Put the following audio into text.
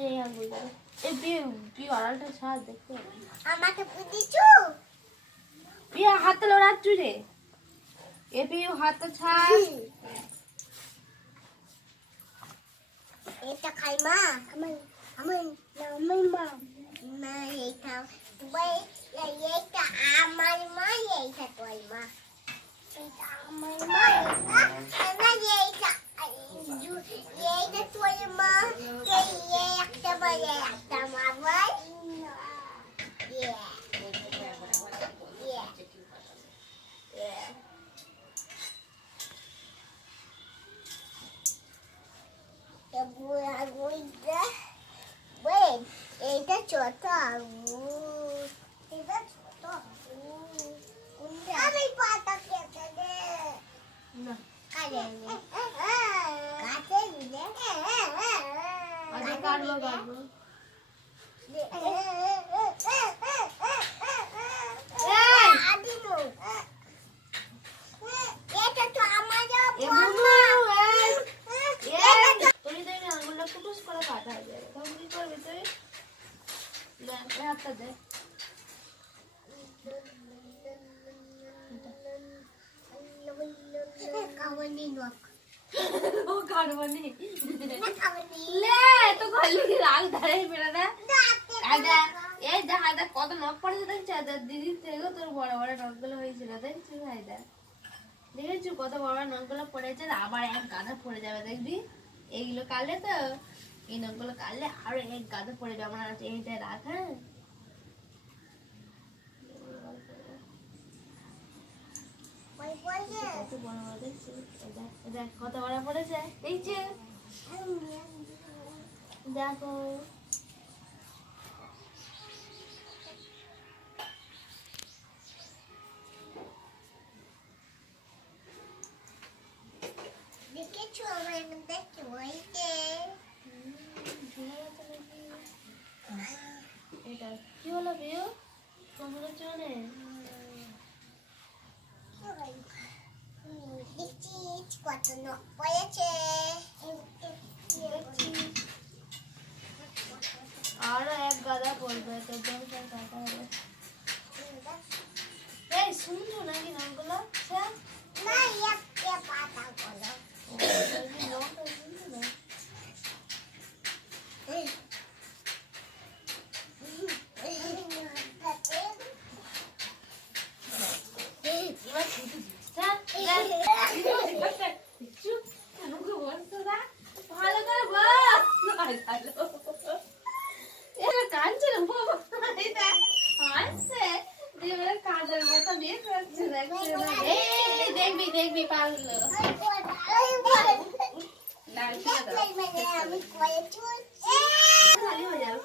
এই আঙ্গুলটা এই বিয়ে আড়ালটা ছাড় দেখতে আমাকে বুঝিছো বিয়ে হাতে লড়াচ্ছু রে এ বিয়ে হাত ছাড় এটা খাই মা আমার আমার আমার মা মা এটা বই এটা আমার মা এটা তোর মা এটা আমার মা এটা এটা এটা তোর মা এই একটা বলে একটা মা বল এটা ছোট আঙুর এটা ছোট আমি পাতা কেটে দে না কাটে দে কাটে দে আগে কাটবো কাটবো এটা তো আমার তুমি তো আঙুলটা কুটুস করে কাটা হয়ে যাবে তখন কি করবি তুই হাতটা দে কাবনি নক ও কাটবনি কাবনি লে তো গলি রাগ ধরে মেরা না আদা এই দেখা দা কত নখ পড়েছে দেখছিস আদা দিদি থেকে তোর বড় বড় নখগুলো হয়েছিল দেখছিস ভাইদা দেখেছিস কত বড় বড় নখগুলো পড়েছে আবার এক গাদা পড়ে যাবে দেখবি এইগুলো কাটলে তো এই নখগুলো কাটলে আরো এক গাদা পড়ে যাবে আমার এইটা রাখ হ্যাঁ ওই বলে কত বড় বড় দেখছিস দেখ কত বড় পড়েছে দেখছিস দেখো দেখেছো আমার দেখো ওইতে এটা কি হলো বিয়ে তোমাদের চলে দেখছিস কত নখ পড়েছে আরো এক গাদা পড়বে তোর জন্য কাটা হবে এই শুনছো নাকি নামগুলো স্যার না একটা পাতা বলো ভালো করে বল কাঁদছে না বাবা হাসছে কাঁদার মতো নিয়ে করছে দেখবি দেখবি পাগলো আমি করেছি খালি হয়ে যাবে